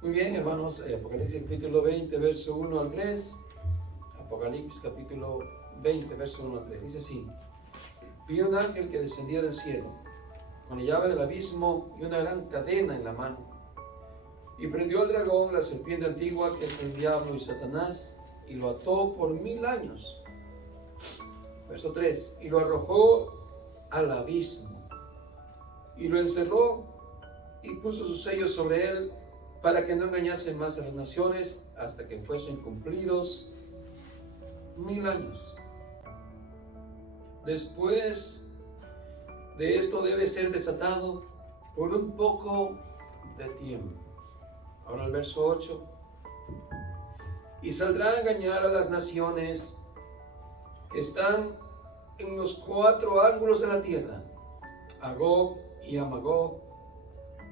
Muy bien, hermanos, Apocalipsis capítulo 20, verso 1 al 3. Apocalipsis capítulo 20, verso 1 al 3. Dice así: vi un ángel que descendía del cielo, con la llave del abismo y una gran cadena en la mano. Y prendió al dragón, la serpiente antigua, que es el diablo y Satanás, y lo ató por 1000 años. Verso 3. Y lo arrojó al abismo, y lo encerró, y puso sus sellos sobre él, para que no engañase más a las naciones, hasta que fuesen cumplidos 1000 años. Después de esto debe ser desatado por un poco de tiempo. Ahora el verso 8. Y saldrá a engañar a las naciones que están en los 4 ángulos de la tierra, a Gog y a Magog,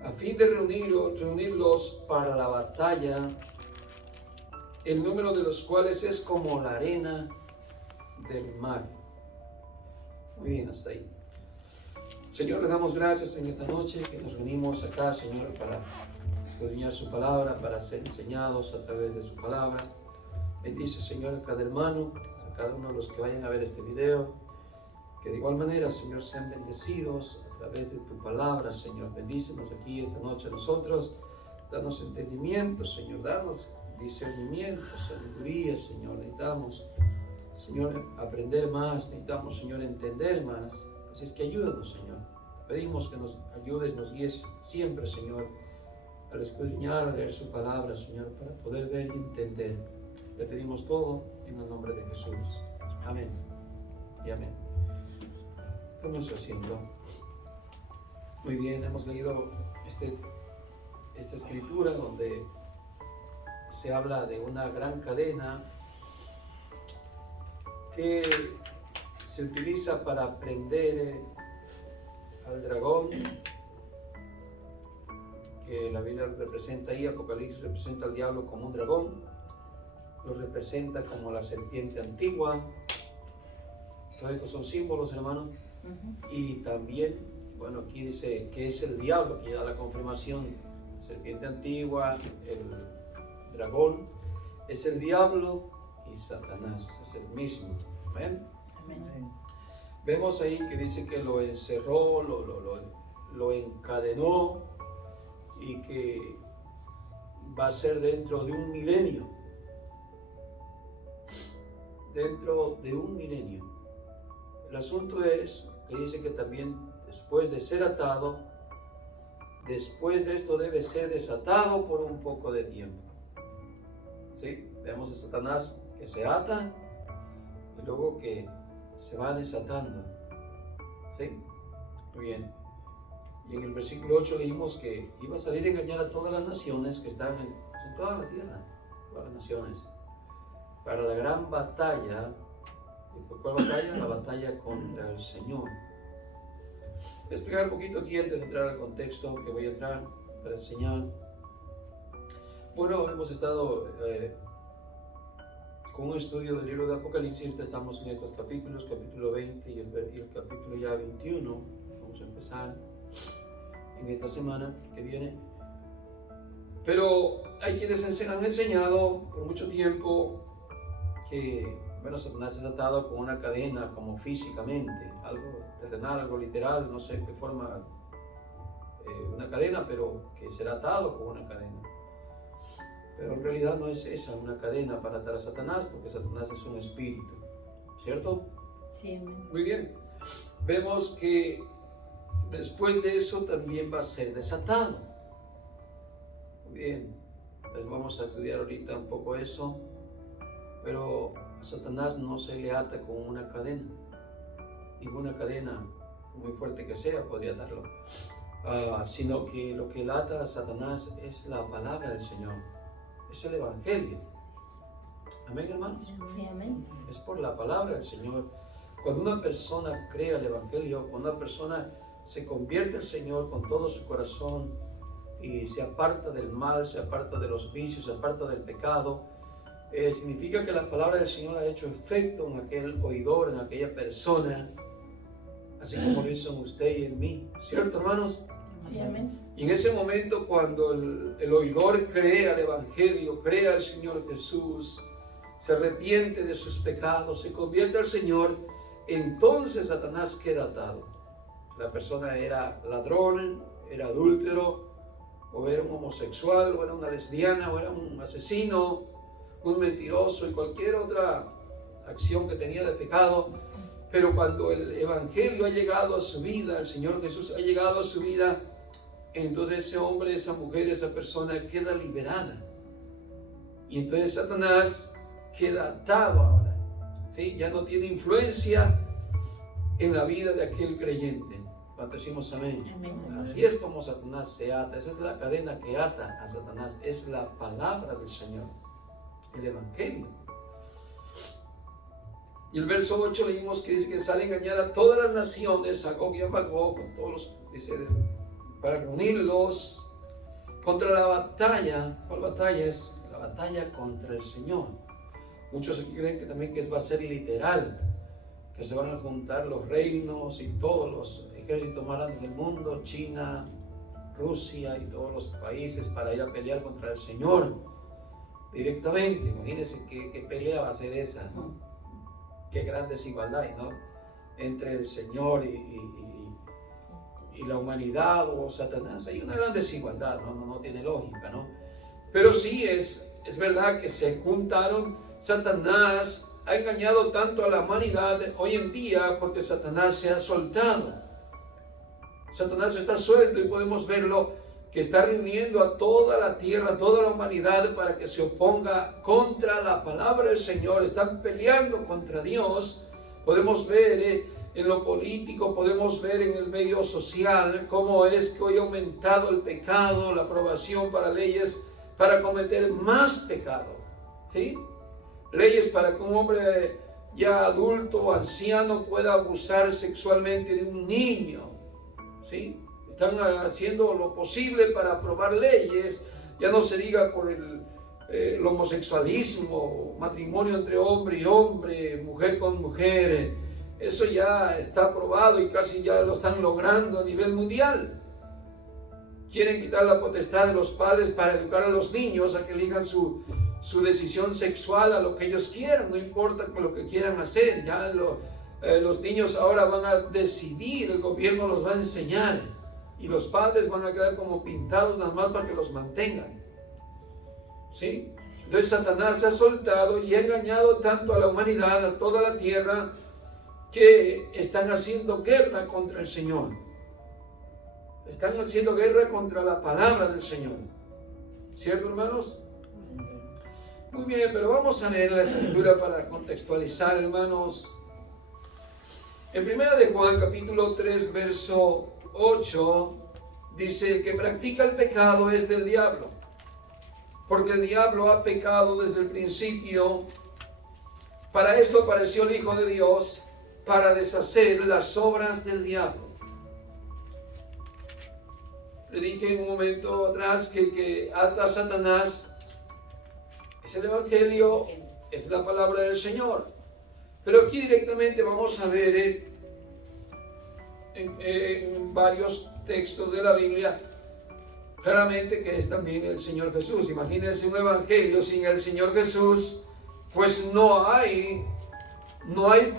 a fin de reunirlos para la batalla, el número de los cuales es como la arena del mar. Muy bien, hasta ahí. Señor, le damos gracias en esta noche que nos reunimos acá, Señor, para escudriñar su palabra, para ser enseñados a través de su palabra. Bendice, Señor, a cada hermano, a cada uno de los que vayan a ver este video, que de igual manera, Señor, sean bendecidos a través de tu palabra, Señor. Bendícenos aquí esta noche a nosotros, danos entendimiento, Señor, danos discernimiento, sabiduría, Señor. Necesitamos, Señor, aprender más, necesitamos, Señor, entender más. Así es que ayúdanos, Señor. Pedimos que nos ayudes, nos guíes siempre, Señor, al escudriñar, a leer su palabra, Señor, para poder ver y entender. Le pedimos todo en el nombre de Jesús. Amén y amén. Estamos haciendo. Muy bien, hemos leído esta escritura donde se habla de una gran cadena que se utiliza para prender al dragón, que la Biblia representa ahí, Apocalipsis representa al diablo como un dragón, lo representa como la serpiente antigua. Todos estos son símbolos, hermanos. Y también, bueno, aquí dice que es el diablo, que da la confirmación. Serpiente antigua, el dragón, es el diablo y Satanás, es el mismo. ¿Ven? Amén. Vemos ahí que dice que lo encerró, lo encadenó y que va a ser dentro de un milenio. Dentro de un milenio. El asunto es que dice que también después de ser atado, después de esto debe ser desatado por un poco de tiempo. ¿Sí? Vemos a Satanás que se ata y luego que se va desatando. ¿Sí? Muy bien. Y en el versículo 8 leímos que iba a salir a engañar a todas las naciones que están en toda la tierra, todas las naciones, para la gran batalla. ¿Y por cuál batalla? La batalla contra el Señor. Voy a explicar un poquito aquí antes de entrar al contexto que voy a entrar para enseñar. Bueno, hemos estado con un estudio del libro de Apocalipsis. Estamos en estos capítulos, capítulo 20 y el capítulo ya 21. Vamos a empezar en esta semana que viene. Pero hay quienes han enseñado por mucho tiempo que, bueno, Satanás es atado con una cadena, como físicamente, algo terrenal, algo literal, no sé qué forma, una cadena, pero que será atado con una cadena. Pero en realidad no es esa una cadena para atar a Satanás, porque Satanás es un espíritu, ¿cierto? Sí. Muy bien. Vemos que después de eso también va a ser desatado. Muy bien. Entonces vamos a estudiar ahorita un poco eso. Pero a Satanás no se le ata con una cadena. Ninguna cadena, muy fuerte que sea, podría atarlo. Sino que lo que le ata a Satanás es la palabra del Señor. Es el Evangelio. Amén, hermanos. Sí, amén. Es por la palabra del Señor. Cuando una persona crea el Evangelio, cuando una persona se convierte al Señor con todo su corazón y se aparta del mal, se aparta de los vicios, se aparta del pecado, significa que la palabra del Señor ha hecho efecto en aquel oidor, en aquella persona, así como lo hizo en usted y en mí. ¿Cierto, hermanos? Sí, amén. Y en ese momento, cuando el oidor cree al Evangelio, cree al Señor Jesús, se arrepiente de sus pecados, se convierte al Señor, entonces Satanás queda atado. La persona era ladrón, era adúltero, o era un homosexual, o era una lesbiana, o era un asesino, un mentiroso y cualquier otra acción que tenía de pecado. Pero cuando el Evangelio ha llegado a su vida, el Señor Jesús ha llegado a su vida, entonces ese hombre, esa mujer, esa persona queda liberada. Y entonces Satanás queda atado ahora, ¿sí? Ya no tiene influencia en la vida de aquel creyente. Cuando decimos amén. Amén. Así es como Satanás se ata. Esa es la cadena que ata a Satanás. Es la palabra del Señor, el Evangelio. Y el verso 8 leímos que dice que sale a engañar a todas las naciones, a Gog y a Magog, con todos los, dice, para reunirlos contra la batalla. ¿Cuál batalla es? La batalla contra el Señor. Muchos aquí creen que también que va a ser literal, que se van a juntar los reinos y todos los ejércitos más grandes del mundo, China, Rusia y todos los países, para ir a pelear contra el Señor directamente. Imagínense qué pelea va a ser esa, ¿no? Qué gran desigualdad, ¿no? Entre el Señor y la humanidad o Satanás. Hay una gran desigualdad, no tiene lógica, ¿no? Pero sí es verdad que se juntaron. Satanás ha engañado tanto a la humanidad hoy en día porque Satanás se ha soltado. Satanás está suelto y podemos verlo que está reuniendo a toda la tierra, a toda la humanidad para que se oponga contra la palabra del Señor. Están peleando contra Dios. Podemos ver en lo político, podemos ver en el medio social cómo es que hoy ha aumentado el pecado, la aprobación para leyes para cometer más pecado, ¿sí? Leyes para que un hombre ya adulto o anciano pueda abusar sexualmente de un niño, ¿sí? Están haciendo lo posible para aprobar leyes, ya no se diga por el homosexualismo, matrimonio entre hombre y hombre, mujer con mujer. Eso ya está aprobado y casi ya lo están logrando a nivel mundial. Quieren quitar la potestad de los padres para educar a los niños a que elijan su decisión sexual a lo que ellos quieran, no importa con lo que quieran hacer. Ya los niños ahora van a decidir, el gobierno los va a enseñar y los padres van a quedar como pintados nada más para que los mantengan, ¿sí? Entonces Satanás se ha soltado y ha engañado tanto a la humanidad, a toda la tierra, que están haciendo guerra contra el Señor. Están haciendo guerra contra la palabra del Señor. ¿Cierto, hermanos? Muy bien, pero vamos a leer la escritura para contextualizar, hermanos. En 1 de Juan, capítulo 3, verso 8, dice: el que practica el pecado es del diablo, porque el diablo ha pecado desde el principio. Para esto apareció el Hijo de Dios, para deshacer las obras del diablo. Le dije en un momento atrás que el que ata a Satanás es el Evangelio, es la palabra del Señor. Pero aquí directamente vamos a ver en varios textos de la Biblia claramente que es también el Señor Jesús. Imagínense un Evangelio sin el Señor Jesús, pues no hay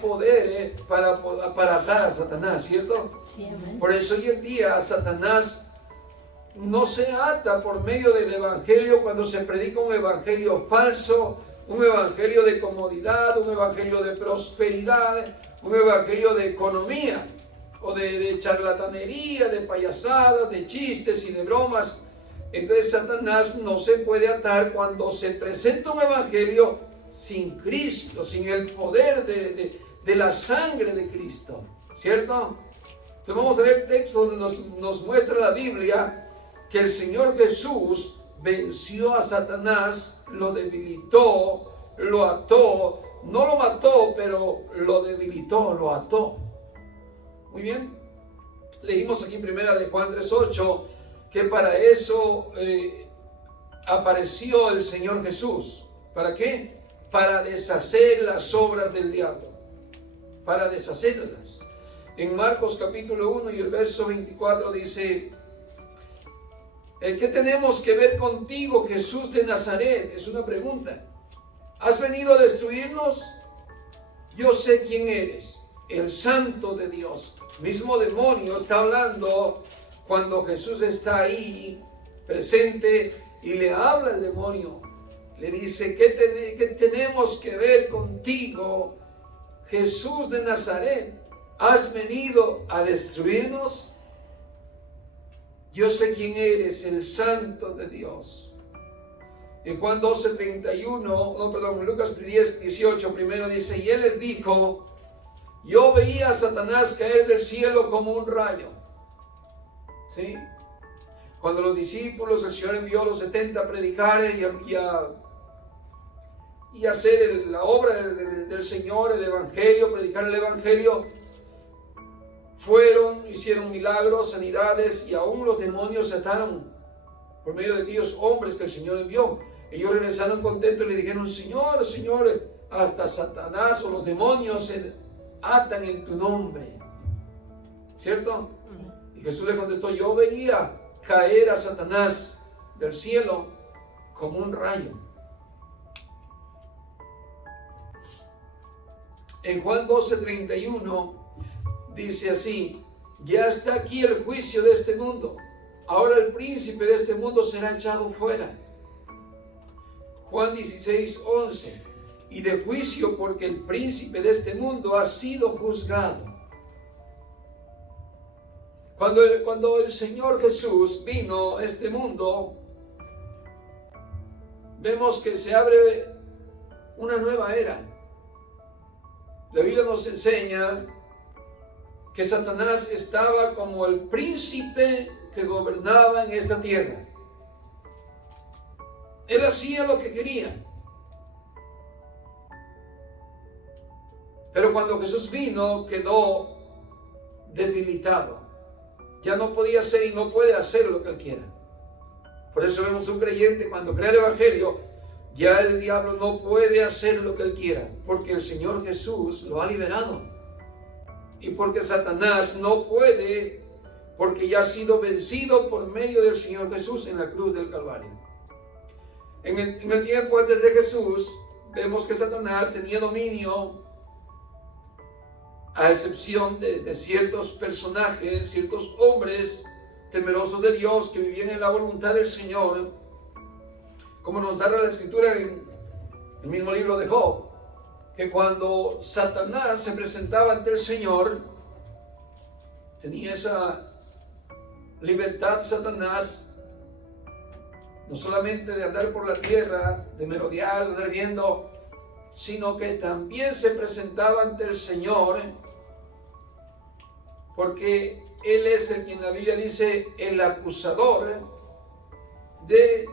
poder para atar a Satanás, ¿cierto? Sí, amén. Por eso hoy en día Satanás no se ata por medio del Evangelio cuando se predica un Evangelio falso, un Evangelio de comodidad, un Evangelio de prosperidad, un Evangelio de economía, o de charlatanería, de payasadas, de chistes y de bromas. Entonces Satanás no se puede atar cuando se presenta un Evangelio sin Cristo, sin el poder de la sangre de Cristo, ¿cierto? Entonces vamos a ver el texto donde nos muestra la Biblia que el Señor Jesús venció a Satanás, lo debilitó, lo ató, no lo mató, pero lo debilitó, lo ató. Muy bien, leímos aquí en 1 de Juan 3:8 que para eso apareció el Señor Jesús. ¿Para qué? Para deshacer las obras del diablo, para deshacerlas. En Marcos capítulo 1 y el verso 24 dice: ¿Qué tenemos que ver contigo, Jesús de Nazaret? Es una pregunta. ¿Has venido a destruirnos? Yo sé quién eres, el Santo de Dios. Mismo demonio está hablando cuando Jesús está ahí presente y le habla el demonio. Le dice, ¿qué tenemos que ver contigo, Jesús de Nazaret? ¿Has venido a destruirnos? Yo sé quién eres, el Santo de Dios. En Juan 12:31, Lucas 10:18, primero dice, y él les dijo, yo veía a Satanás caer del cielo como un rayo. ¿Sí? Cuando los discípulos, el Señor envió a los 70 a predicar y hacer la obra del Señor, el Evangelio, predicar el Evangelio, hicieron milagros, sanidades, y aún los demonios se ataron por medio de aquellos hombres que el Señor envió. Ellos regresaron contentos y le dijeron, Señor, hasta Satanás o los demonios se atan en tu nombre. ¿Cierto? Y Jesús le contestó, yo veía caer a Satanás del cielo como un rayo. En Juan 12:31 dice así, ya está aquí el juicio de este mundo. Ahora el príncipe de este mundo será echado fuera. Juan 16:11, y de juicio porque el príncipe de este mundo ha sido juzgado. Cuando el Señor Jesús vino a este mundo, vemos que se abre una nueva era. La Biblia nos enseña que Satanás estaba como el príncipe que gobernaba en esta tierra. Él hacía lo que quería. Pero cuando Jesús vino, quedó debilitado. Ya no podía hacer y no puede hacer lo que él quiera. Por eso vemos un creyente cuando cree el Evangelio, ya el diablo no puede hacer lo que él quiera, porque el Señor Jesús lo ha liberado. Y porque Satanás no puede, porque ya ha sido vencido por medio del Señor Jesús en la cruz del Calvario. En el tiempo antes de Jesús, vemos que Satanás tenía dominio, a excepción de ciertos personajes, ciertos hombres temerosos de Dios que vivían en la voluntad del Señor, como nos narra la Escritura en el mismo libro de Job, que cuando Satanás se presentaba ante el Señor, tenía esa libertad Satanás, no solamente de andar por la tierra, de merodear, de andar viendo, sino que también se presentaba ante el Señor, porque Él es el quien la Biblia dice, el acusador de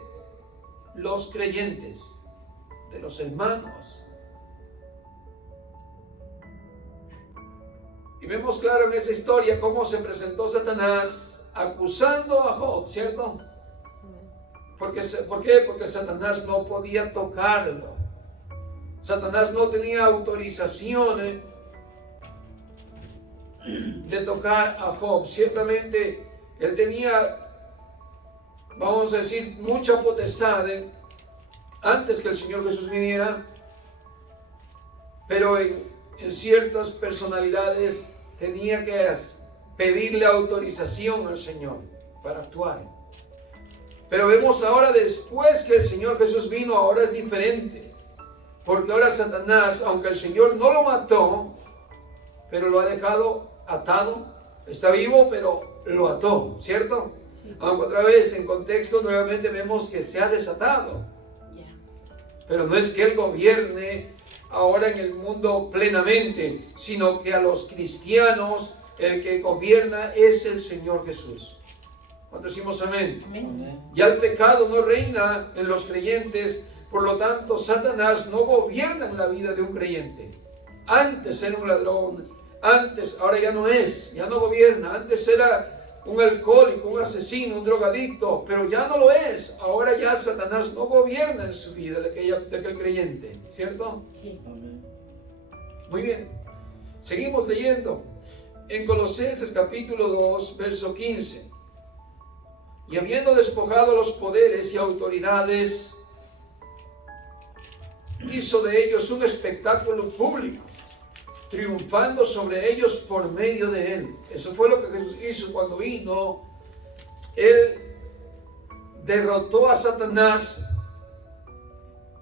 los creyentes, de los hermanos. Y vemos claro en esa historia cómo se presentó Satanás acusando a Job, ¿cierto? ¿Por qué? Porque Satanás no podía tocarlo. Satanás no tenía autorización de tocar a Job. Ciertamente él tenía, vamos a decir, mucha potestad antes que el Señor Jesús viniera, pero en ciertas personalidades tenía que pedirle autorización al Señor para actuar. Pero vemos ahora, después que el Señor Jesús vino, ahora es diferente. Porque ahora Satanás, aunque el Señor no lo mató, pero lo ha dejado atado, está vivo, pero lo ató, ¿cierto? Sí. Aunque otra vez en contexto nuevamente vemos que se ha desatado. Pero no es que Él gobierne ahora en el mundo plenamente, sino que a los cristianos el que gobierna es el Señor Jesús. ¿Cuánto decimos amén? Amén? Ya el pecado no reina en los creyentes, por lo tanto Satanás no gobierna en la vida de un creyente. Antes era un ladrón, ahora ya no es, ya no gobierna. Antes era un alcohólico, un asesino, un drogadicto, pero ya no lo es. Ahora ya Satanás no gobierna en su vida de aquel creyente, ¿cierto? Sí. Amén. Muy bien, seguimos leyendo en Colosenses capítulo 2, verso 15. y habiendo despojado los poderes y autoridades, hizo de ellos un espectáculo público, triunfando sobre ellos por medio de él. Eso fue lo que Jesús hizo cuando vino. Él derrotó a Satanás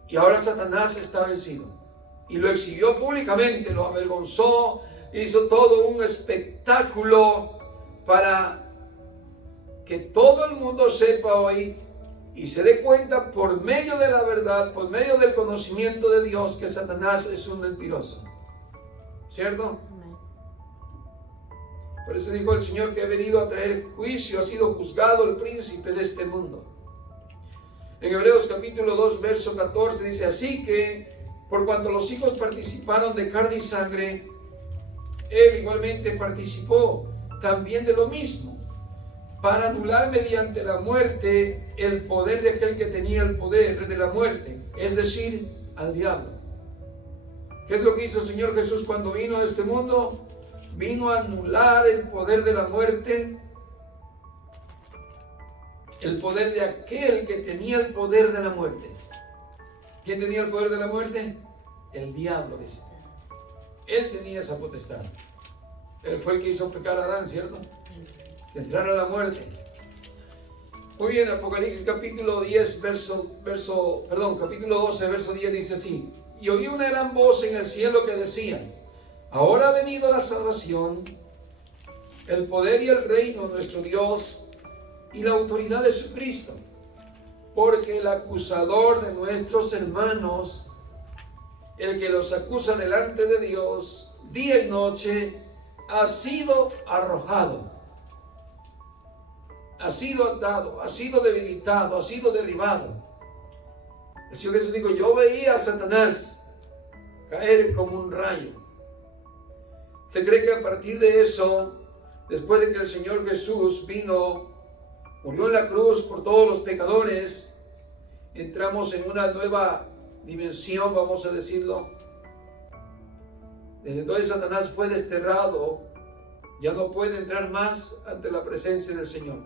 y ahora Satanás está vencido. Y lo exhibió públicamente, lo avergonzó, hizo todo un espectáculo para que todo el mundo sepa hoy y se dé cuenta por medio de la verdad, por medio del conocimiento de Dios, que Satanás es un mentiroso. ¿Cierto? Por eso dijo el Señor que ha venido a traer juicio, ha sido juzgado el príncipe de este mundo. En Hebreos capítulo 2, verso 14 dice: así que, por cuanto los hijos participaron de carne y sangre, él igualmente participó también de lo mismo, para anular mediante la muerte el poder de aquel que tenía el poder de la muerte, es decir, al diablo. ¿Qué es lo que hizo el Señor Jesús cuando vino a este mundo? Vino a anular el poder de la muerte, el poder de aquel que tenía el poder de la muerte. ¿Quién tenía el poder de la muerte? El diablo, dice. Él tenía esa potestad. Él fue el que hizo pecar a Adán, ¿cierto? Que entrara a la muerte. Muy bien, Apocalipsis capítulo 12, verso 10 dice así: y oí una gran voz en el cielo que decía: ahora ha venido la salvación, el poder y el reino de nuestro Dios y la autoridad de su Cristo, porque el acusador de nuestros hermanos, el que los acusa delante de Dios día y noche, ha sido arrojado, ha sido atado, ha sido debilitado, ha sido derribado. El Señor Jesús dijo: yo veía a Satanás caer como un rayo. Se cree que a partir de eso, después de que el Señor Jesús vino, murió en la cruz por todos los pecadores, entramos en una nueva dimensión, vamos a decirlo. Desde entonces Satanás fue desterrado, ya no puede entrar más ante la presencia del Señor.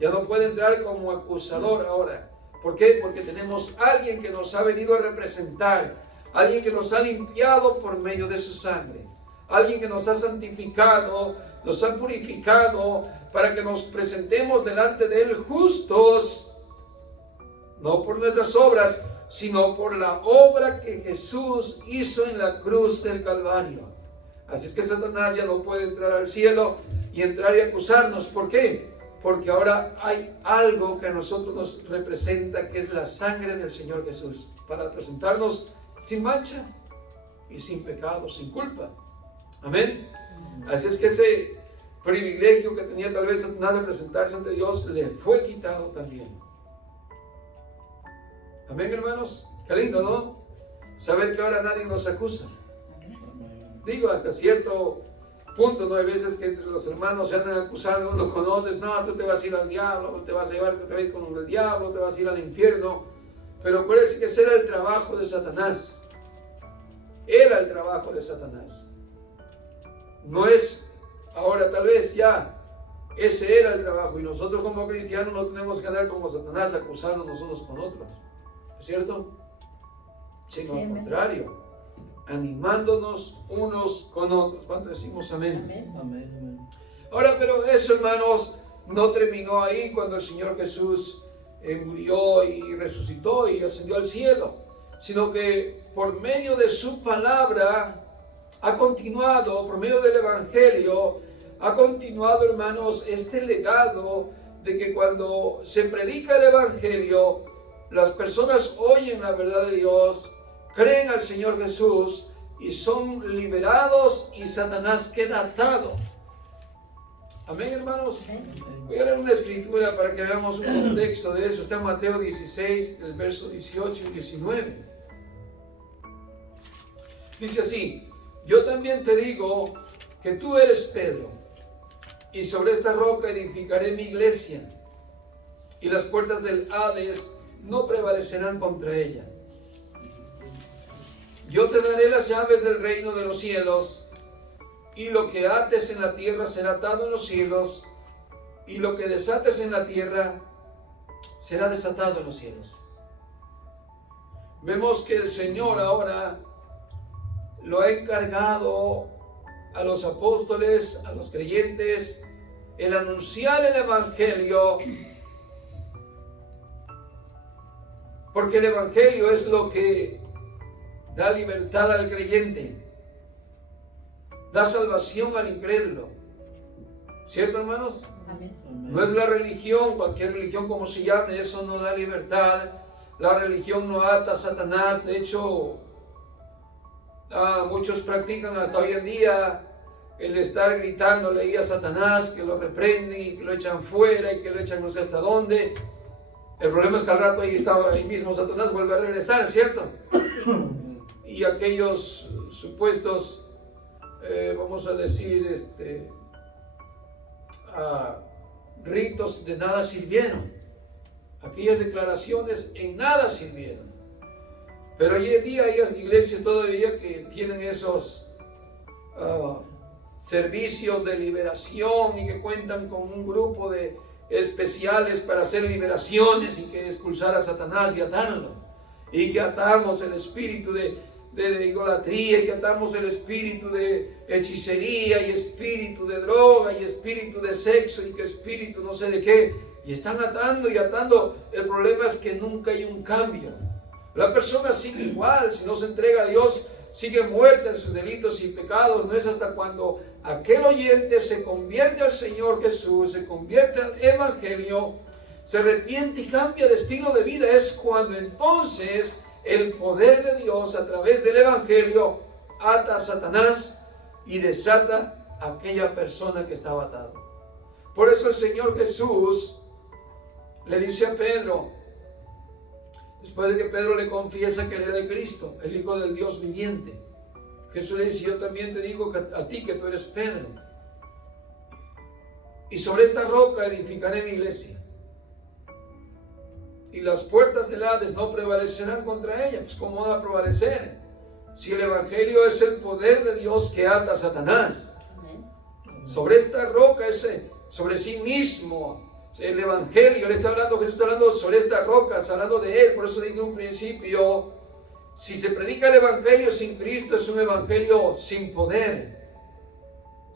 Ya no puede entrar como acusador ahora. ¿Por qué? Porque tenemos alguien que nos ha venido a representar, alguien que nos ha limpiado por medio de su sangre, alguien que nos ha santificado, nos ha purificado para que nos presentemos delante de Él justos, no por nuestras obras, sino por la obra que Jesús hizo en la cruz del Calvario. Así es que Satanás ya no puede entrar al cielo y entrar y acusarnos. ¿Por qué? Porque ahora hay algo que a nosotros nos representa, que es la sangre del Señor Jesús, para presentarnos sin mancha y sin pecado, sin culpa. Amén. Así es que ese privilegio que tenía tal vez Satanás de presentarse ante Dios le fue quitado también. Amén, hermanos. Qué lindo, ¿no? Saber que ahora nadie nos acusa. Digo, hasta cierto punto, no hay veces que entre los hermanos se andan acusando uno con otros: no, tú te vas a ir al diablo, te vas a llevar, te vas a ir con el diablo, te vas a ir al infierno. Pero acuérdense que ese era el trabajo de Satanás. Era el trabajo de Satanás. No es ahora, tal vez ya. Ese era el trabajo. Y nosotros como cristianos no tenemos que andar como Satanás acusándonos unos con otros. ¿Es cierto? Sino al contrario, animándonos unos con otros. ¿Cuándo decimos amén? Amén. Amén. Ahora, pero eso, hermanos, no terminó ahí cuando el Señor Jesús murió y resucitó y ascendió al cielo, sino que por medio de su palabra ha continuado, por medio del Evangelio, ha continuado, hermanos, este legado de que cuando se predica el Evangelio, las personas oyen la verdad de Dios, creen al Señor Jesús y son liberados y Satanás queda atado. Amén, hermanos. Voy a leer una escritura para que veamos un contexto de eso. Está en Mateo 16, el verso 18 y 19. Dice así: yo también te digo que tú eres Pedro, y sobre esta roca edificaré mi iglesia, y las puertas del Hades no prevalecerán contra ella. Yo te daré las llaves del reino de los cielos, y lo que ates en la tierra será atado en los cielos, y lo que desates en la tierra será desatado en los cielos. Vemos que el Señor ahora lo ha encargado a los apóstoles, a los creyentes, el anunciar el Evangelio, porque el Evangelio es lo que da libertad al creyente, da salvación al incrédulo. ¿Cierto, hermanos? Amén. No es la religión, cualquier religión como se llame, eso no da libertad. La religión no ata a Satanás. De hecho, muchos practican hasta hoy en día el estar gritándole ahí a Satanás, que lo reprenden y que lo echan fuera y que lo echan no sé hasta dónde. El problema es que al rato ahí mismo Satanás vuelve a regresar, ¿cierto? Y aquellos supuestos, vamos a decir, ritos de nada sirvieron. Aquellas declaraciones en nada sirvieron. Pero hoy en día hay iglesias todavía que tienen esos servicios de liberación y que cuentan con un grupo de especiales para hacer liberaciones y que expulsar a Satanás y atarlo. Y que atamos el espíritu de idolatría, y que atamos el espíritu de hechicería y espíritu de droga y espíritu de sexo y que espíritu no sé de qué. Y están atando y atando. El problema es que nunca hay un cambio. La persona sigue igual, si no se entrega a Dios, sigue muerta en sus delitos y pecados. No es hasta cuando aquel oyente se convierte al Señor Jesús, se convierte al Evangelio, se arrepiente y cambia de estilo de vida. Es cuando entonces el poder de Dios a través del Evangelio ata a Satanás y desata a aquella persona que estaba atada. Por eso el Señor Jesús le dice a Pedro, después de que Pedro le confiesa que él era el Cristo, el Hijo del Dios viviente, Jesús le dice: yo también te digo a ti que tú eres Pedro, y sobre esta roca edificaré mi iglesia, y las puertas del Hades no prevalecerán contra ella. Pues ¿cómo van a prevalecer? Si el Evangelio es el poder de Dios que ata a Satanás. Amén. Sobre esta roca, sobre sí mismo, el Evangelio, le está hablando, Jesús está hablando sobre esta roca, está hablando de Él. Por eso dije en un principio, si se predica el Evangelio sin Cristo, es un Evangelio sin poder.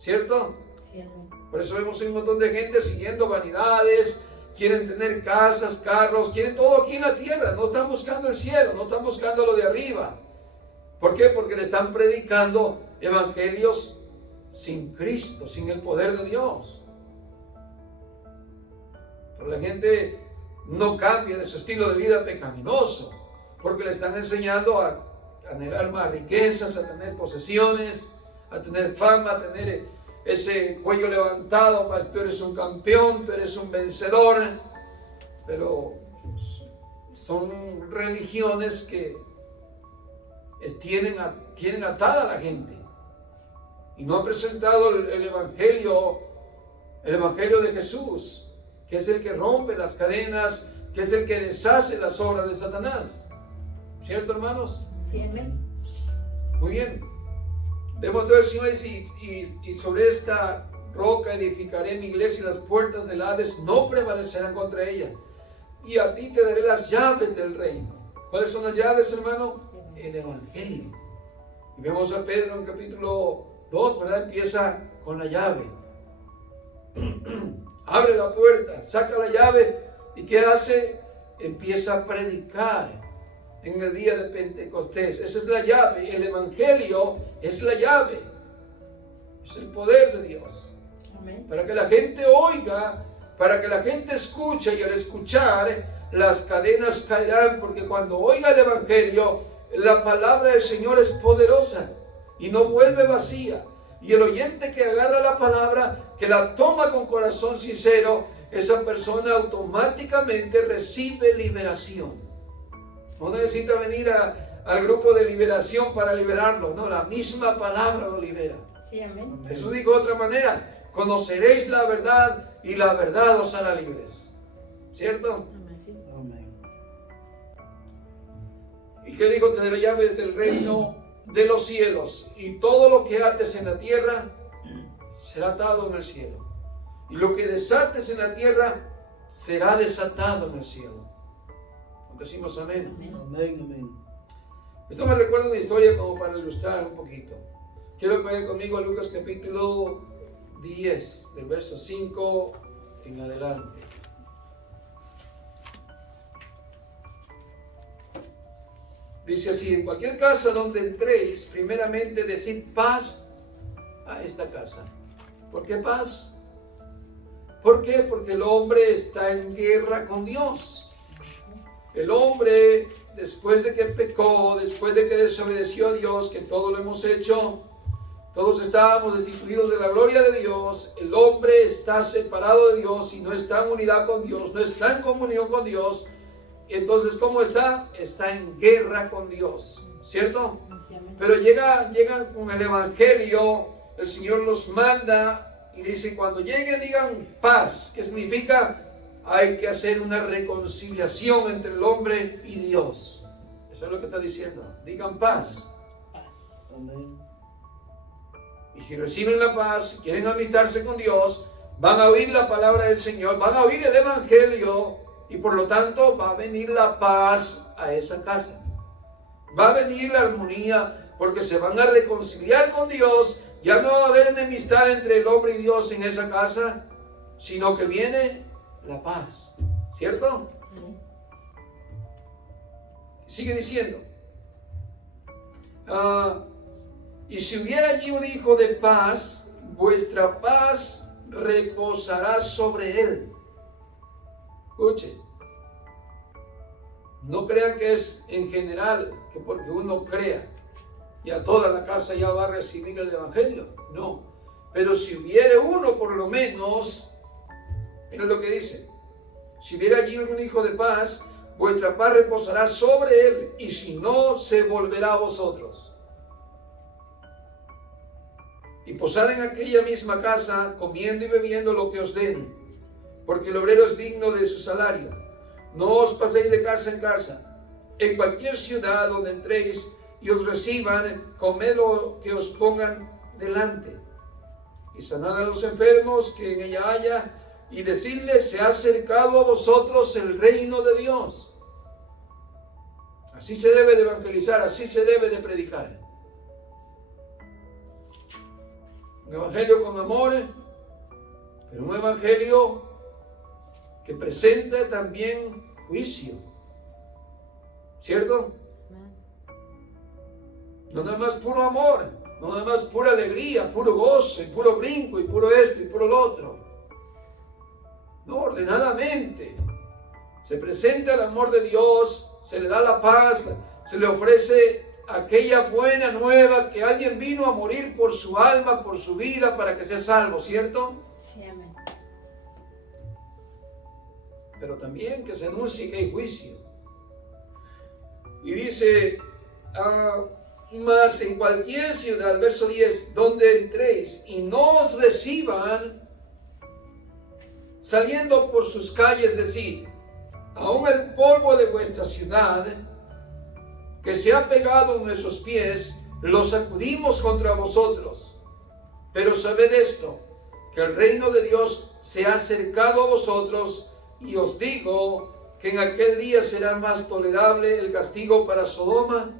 ¿Cierto? Sí, amén. Por eso vemos un montón de gente siguiendo vanidades, quieren tener casas, carros, quieren todo aquí en la tierra, no están buscando el cielo, no están buscando lo de arriba. ¿Por qué? Porque le están predicando evangelios sin Cristo, sin el poder de Dios. Pero la gente no cambia de su estilo de vida pecaminoso, porque le están enseñando a anhelar más riquezas, a tener posesiones, a tener fama, a tener ese cuello levantado: pues, tú eres un campeón, tú eres un vencedor. Pero son religiones que tienen atada a la gente y no han presentado el Evangelio de Jesús, que es el que rompe las cadenas, que es el que deshace las obras de Satanás. ¿Cierto, hermanos? Sí, amén. Muy bien. Vemos todo el Señor y sobre esta roca edificaré mi iglesia y las puertas del Hades no prevalecerán contra ella. Y a ti te daré las llaves del reino. ¿Cuáles son las llaves, hermano? El Evangelio. Y vemos a Pedro en capítulo 2, ¿verdad? Empieza con la llave. Abre la puerta, saca la llave, ¿y qué hace? Empieza a predicar en el día de Pentecostés. Esa es la llave. El Evangelio es la llave, es el poder de Dios. Amén. Para que la gente oiga, para que la gente escuche, y al escuchar las cadenas caerán, porque cuando oiga el Evangelio, la palabra del Señor es poderosa y no vuelve vacía. Y el oyente que agarra la palabra, que la toma con corazón sincero, esa persona automáticamente recibe liberación. No necesita venir al grupo de liberación para liberarlo. No, la misma palabra lo libera. Sí, amén. Jesús dijo de otra manera: conoceréis la verdad y la verdad os hará libres. ¿Cierto? Amén. Sí. Amén. ¿Y qué dijo? Te daré llaves del reino de los cielos, y todo lo que ates en la tierra será atado en el cielo, Y lo que desates en la tierra será desatado en el cielo. Decimos amén. Amén, amén. Esto me recuerda una historia como para ilustrar un poquito. Quiero que vaya conmigo a Lucas capítulo 10, del verso 5 en adelante. Dice así: en cualquier casa donde entréis, primeramente decid paz a esta casa. ¿Por qué paz? ¿Por qué? Porque el hombre está en guerra con Dios. El hombre, después de que pecó, después de que desobedeció a Dios, que todo lo hemos hecho, todos estábamos destituidos de la gloria de Dios, el hombre está separado de Dios y no está en unidad con Dios, no está en comunión con Dios. Entonces, ¿cómo está? Está en guerra con Dios, ¿cierto? Pero llegan con el Evangelio, el Señor los manda y dice, cuando lleguen digan paz. ¿Qué significa? Hay que hacer una reconciliación entre el hombre y Dios. Eso es lo que está diciendo. Digan paz. Paz. Amén. Y si reciben la paz, si quieren amistarse con Dios, van a oír la palabra del Señor, van a oír el Evangelio y por lo tanto va a venir la paz a esa casa. Va a venir la armonía porque se van a reconciliar con Dios. Ya no va a haber enemistad entre el hombre y Dios en esa casa, sino que viene la paz, ¿cierto? Sí. Sigue diciendo, y si hubiera allí un hijo de paz, vuestra paz reposará sobre él. Escuchen, no crean que es en general, que porque uno crea, ya toda la casa ya va a recibir el Evangelio. No, pero si hubiere uno por lo menos, mira lo que dice, si hubiera allí un hijo de paz, vuestra paz reposará sobre él, y si no, se volverá a vosotros. Y posad en aquella misma casa, comiendo y bebiendo lo que os den, porque el obrero es digno de su salario. No os paséis de casa en casa. En cualquier ciudad donde entréis y os reciban, comed lo que os pongan delante. Y sanad a los enfermos que en ella haya, y decidles, se ha acercado a vosotros el reino de Dios. Así se debe de evangelizar, así se debe de predicar. Un evangelio con amor, pero un evangelio que presenta también juicio, ¿cierto? No nada más puro amor, no nada más pura alegría, puro gozo, y puro brinco, y puro esto, y puro lo otro. No, ordenadamente. Se presenta el amor de Dios, se le da la paz, se le ofrece aquella buena nueva que alguien vino a morir por su alma, por su vida, para que sea salvo, ¿cierto? Sí, amén. Pero también que se anuncie que hay juicio. Y dice, mas en cualquier ciudad, verso 10, donde entréis y no os reciban, saliendo por sus calles, decid, aún el polvo de vuestra ciudad, que se ha pegado en nuestros pies, lo sacudimos contra vosotros. Pero sabed esto, que el reino de Dios se ha acercado a vosotros, y os digo que en aquel día será más tolerable el castigo para Sodoma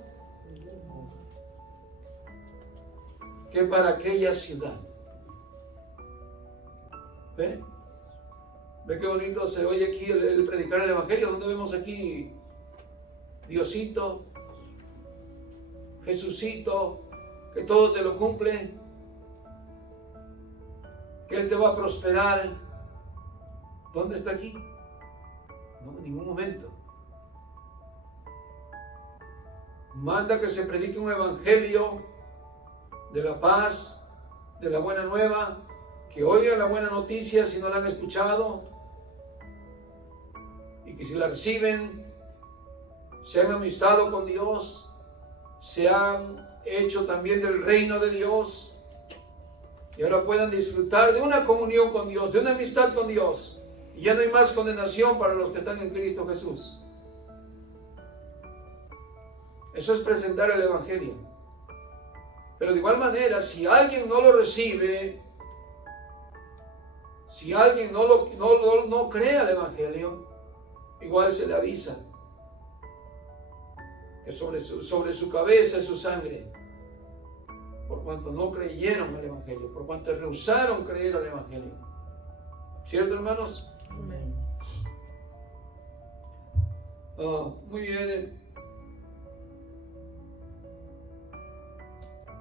que para aquella ciudad. ¿Ve? ¿Ve qué bonito se oye aquí el predicar el Evangelio? ¿Dónde vemos aquí Diosito, Jesucito, que todo te lo cumple, que Él te va a prosperar? ¿Dónde está aquí? No, en ningún momento. Manda que se predique un evangelio de la paz, de la buena nueva, que oigan la buena noticia si no la han escuchado, y que si la reciben, se han amistado con Dios, se han hecho también del reino de Dios, y ahora puedan disfrutar de una comunión con Dios, de una amistad con Dios. Y ya no hay más condenación para los que están en Cristo Jesús. Eso es presentar el Evangelio. Pero de igual manera, si alguien no lo recibe, Si alguien no cree al Evangelio, igual se le avisa que sobre su cabeza es su sangre, por cuanto no creyeron al Evangelio, por cuanto rehusaron creer al Evangelio. ¿Cierto, hermanos? Amén. Muy bien.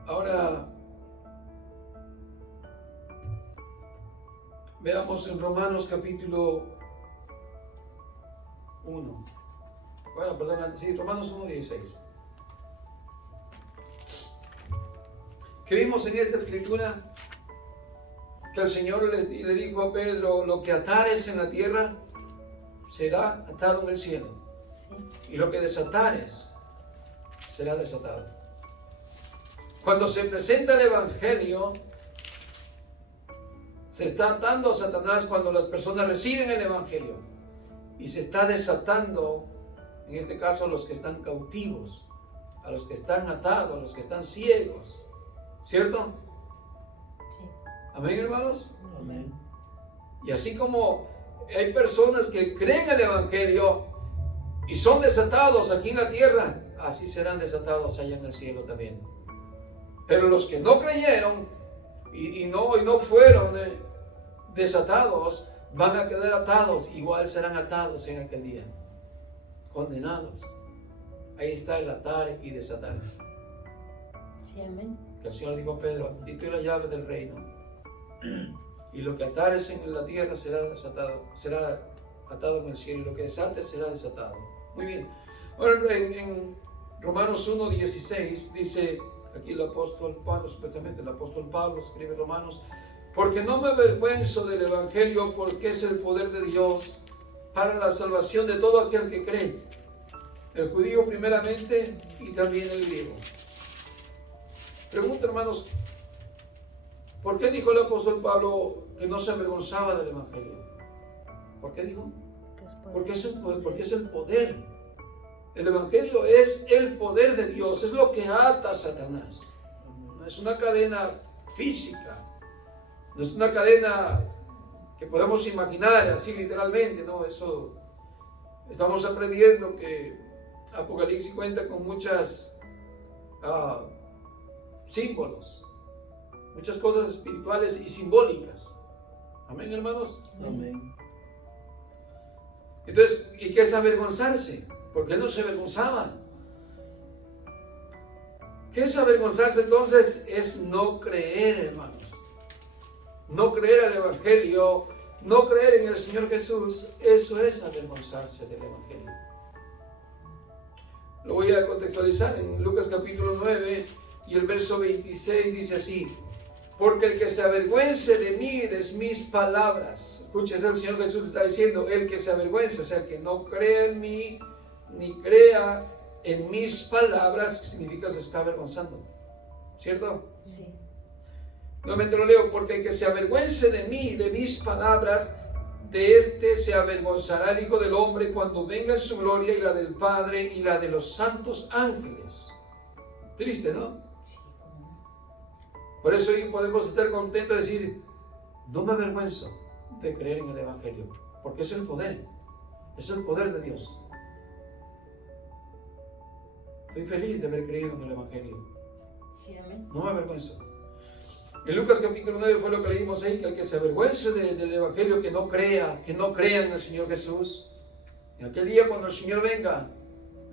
Ahora veamos en Romanos capítulo 1. Bueno, perdón, sí, Romanos 1:16. ¿Qué vimos en esta escritura? Que el Señor le dijo a Pedro: lo que atares en la tierra será atado en el cielo, Sí. y lo que desatares será desatado. Cuando se presenta el Evangelio, se está atando a Satanás cuando las personas reciben el Evangelio, y se está desatando, en este caso, a los que están cautivos, a los que están atados, a los que están ciegos. ¿Cierto? Sí. Amén, hermanos. Amén. Y así como hay personas que creen el Evangelio y son desatados aquí en la tierra, así serán desatados allá en el cielo también. Pero los que no creyeron y no fueron desatados, van a quedar atados, igual serán atados en aquel día, condenados. Ahí está el atar y desatar. Sí, amén. Que el Señor dijo a Pedro: a ti te doy la llave del reino, y lo que atares en la tierra será desatado, será atado en el cielo, y lo que desates será desatado. Muy bien. Ahora en Romanos 1:16 dice aquí el apóstol Pablo, supuestamente el apóstol Pablo escribe Romanos: porque no me avergüenzo del Evangelio, porque es el poder de Dios para la salvación de todo aquel que cree, el judío primeramente y también el griego. Pregunta, hermanos, ¿por qué dijo el apóstol Pablo que no se avergonzaba del Evangelio? ¿Por qué dijo? Porque es el poder. El Evangelio es el poder de Dios, es lo que ata a Satanás. No es una cadena física, no es una cadena que podemos imaginar así literalmente, ¿no? Eso estamos aprendiendo que Apocalipsis cuenta con muchas símbolos, muchas cosas espirituales y simbólicas. Amén, hermanos. Amén. Entonces, ¿y qué es avergonzarse? ¿Por qué no se avergonzaba? ¿Qué es avergonzarse entonces? Es no creer, hermanos. No creer al Evangelio, no creer en el Señor Jesús. Eso es avergonzarse del Evangelio. Lo voy a contextualizar en Lucas capítulo 9 y el verso 26 dice así: porque el que se avergüence de mí y de mis palabras. Escucha, es el Señor Jesús está diciendo: el que se avergüence, o sea, el que no crea en mí, ni crea en mis palabras, significa se está avergonzando. ¿Cierto? Sí. Nuevamente lo leo: porque el que se avergüence de mí y de mis palabras, de este se avergonzará el Hijo del Hombre cuando venga en su gloria, y la del Padre y la de los santos ángeles. Triste, ¿no? Por eso hoy podemos estar contentos de decir: no me avergüenzo de creer en el Evangelio, porque es el poder de Dios. Estoy feliz de haber creído en el Evangelio. Sí, amén. No me avergüenzo. En Lucas capítulo 9 fue lo que leímos ahí: que el que se avergüence del Evangelio, que no crea en el Señor Jesús, en aquel día cuando el Señor venga,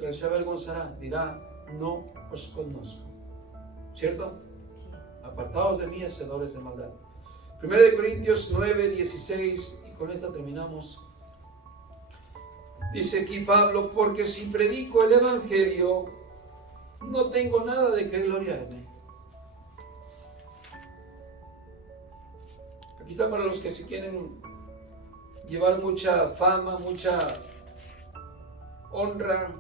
él se avergonzará, dirá: no os conozco. ¿Cierto? Sí. Apartados de mí, hacedores de maldad. 1 de Corintios 9:16, y con esta terminamos. Dice aquí Pablo: porque si predico el Evangelio, no tengo nada de qué gloriarme. Aquí está para los que se quieren llevar mucha fama, mucha honra,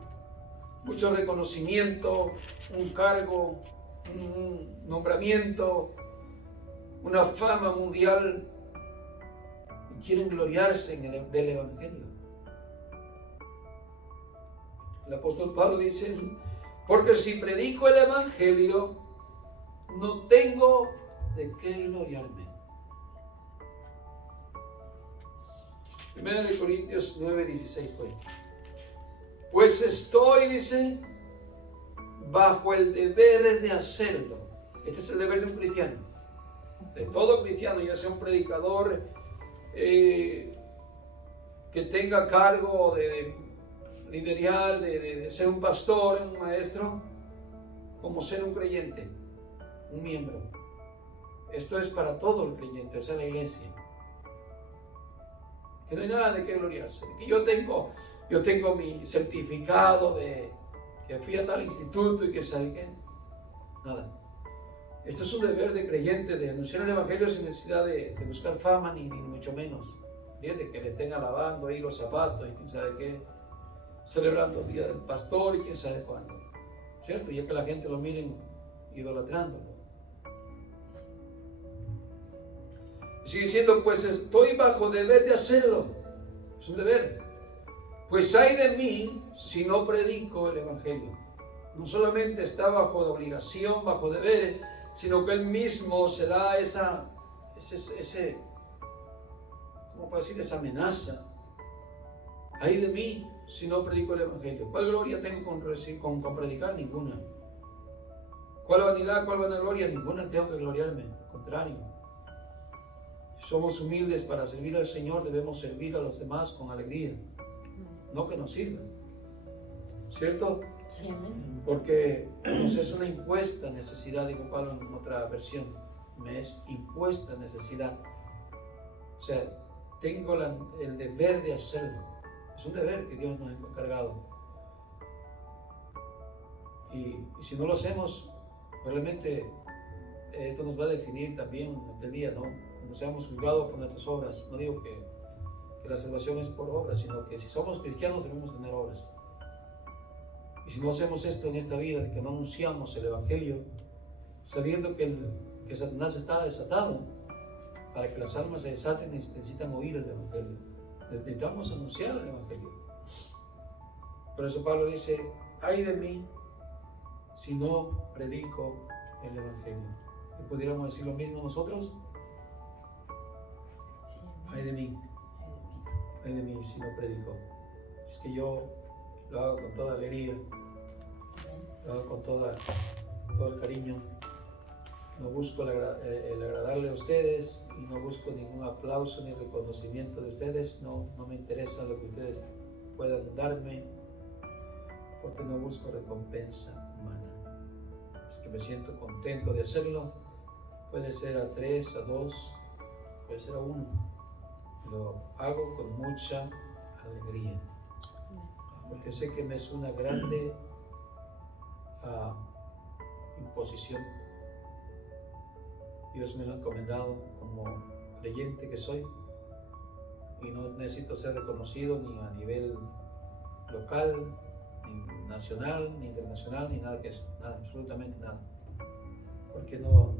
mucho reconocimiento, un cargo, un nombramiento, una fama mundial, y quieren gloriarse del Evangelio. El apóstol Pablo dice: porque si predico el Evangelio, no tengo de qué gloriarme. Primera de Corintios 9:16 fue. Pues estoy, dice, bajo el deber de hacerlo. Este es el deber de un cristiano. De todo cristiano, ya sea un predicador que tenga cargo de liderar, de ser un pastor, un maestro, como ser un creyente, un miembro. Esto es para todo el creyente, esa es la iglesia. Que no hay nada de qué gloriarse. Que yo tengo mi certificado de que fui a tal instituto y que sabe qué. Nada. Esto es un deber de creyente, de anunciar el evangelio sin necesidad de buscar fama, ni mucho menos. Fíjate que le estén alabando ahí los zapatos y quién sabe qué, celebrando el día del pastor y quién sabe cuándo. ¿Cierto? Ya que la gente lo miren idolatrándolo. Sigue diciendo, pues estoy bajo deber de hacerlo. Es un deber. Pues hay de mí si no predico el evangelio. No solamente está bajo de obligación, bajo deber, sino que él mismo se da ¿cómo puedo decir? Esa amenaza. Hay de mí si no predico el evangelio. ¿Cuál gloria tengo con predicar? Ninguna. ¿Cuál vanidad, cuál vanagloria? Ninguna tengo que gloriarme. Al contrario. Si somos humildes para servir al Señor, debemos servir a los demás con alegría. No que nos sirvan. ¿Cierto? Sí, amén. Porque nos es una impuesta necesidad, dijo Pablo en otra versión. Me es impuesta necesidad. O sea, tengo el deber de hacerlo. Es un deber que Dios nos ha encargado. Y si no lo hacemos, probablemente esto nos va a definir también en aquel día, ¿no? Cuando seamos juzgados por nuestras obras. No digo que la salvación es por obras, sino que si somos cristianos debemos tener obras. Y si no hacemos esto en esta vida, de que no anunciamos el evangelio, sabiendo que Satanás está desatado, para que las almas se desaten necesitan oír el evangelio. Necesitamos anunciar el evangelio. Por eso Pablo dice, ay de mí si no predico el evangelio. ¿Y pudiéramos decir lo mismo nosotros? Sí, Ay de mí. Ay de mí si no predico. Es que yo lo hago con toda alegría, lo hago con todo el cariño. No busco el agradarle a ustedes y no busco ningún aplauso ni reconocimiento de ustedes. No me interesa lo que ustedes puedan darme, porque no busco recompensa humana. Es que me siento contento de hacerlo. Puede ser a 3, a 2, puede ser a 1. Lo hago con mucha alegría, porque sé que me es una grande imposición. Dios me lo ha encomendado como creyente que soy, y no necesito ser reconocido ni a nivel local, ni nacional, ni internacional, ni nada que eso, nada, absolutamente nada, porque no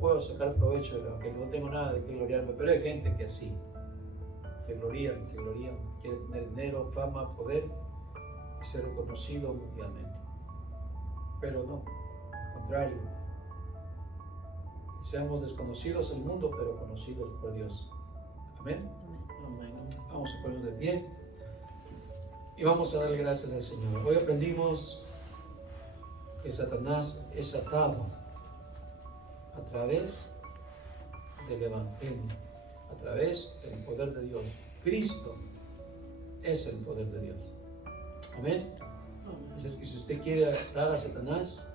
puedo sacar provecho de lo que no tengo nada de que gloriarme, pero hay gente que así se glorían, quiere tener dinero, fama, poder y ser reconocido mundialmente. Pero no, al contrario, que seamos desconocidos del mundo, pero conocidos por Dios. Amén. Amén. Vamos a ponernos de pie y vamos a darle gracias al Señor. Hoy aprendimos que Satanás es atado a través del evangelio, a través del poder de Dios. Cristo es el poder de Dios. Amén. Entonces, si usted quiere atar a Satanás,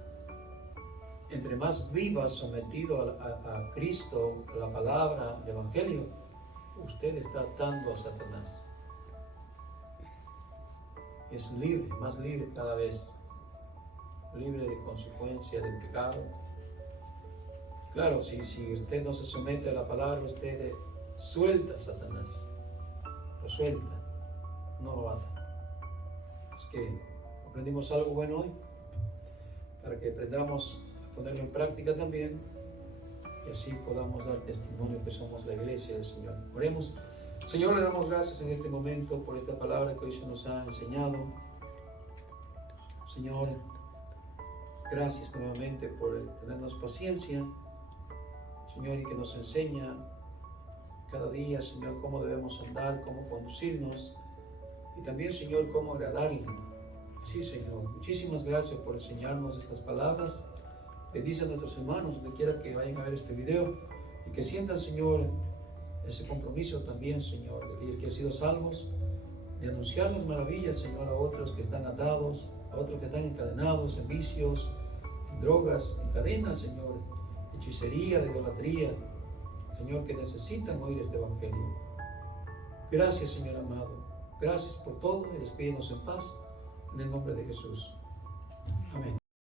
entre más viva sometido a Cristo, a la palabra, al evangelio, usted está atando a Satanás. Es libre, más libre cada vez, libre de consecuencias del pecado. Claro, si usted no se somete a la palabra, usted suelta a Satanás, lo suelta, no lo ata. Es que aprendimos algo bueno hoy, para que aprendamos a ponerlo en práctica también, y así podamos dar testimonio que somos la iglesia del Señor. Oremos. Señor, le damos gracias en este momento por esta palabra que hoy se nos ha enseñado. Señor, gracias nuevamente por tenernos paciencia, Señor, y que nos enseña cada día, Señor, cómo debemos andar, cómo conducirnos y también, Señor, cómo agradarle. Sí, Señor, muchísimas gracias por enseñarnos estas palabras. Bendice a nuestros hermanos, donde quiera que vayan a ver este video y que sientan, Señor, ese compromiso también, Señor, de aquellos que han sido salvos, de anunciar las maravillas, Señor, a otros que están atados, a otros que están encadenados en vicios, en drogas, en cadenas, Señor, de hechicería, de idolatría, Señor, que necesitan oír este evangelio. Gracias, Señor amado. Gracias por todo y despídenos en paz. En el nombre de Jesús.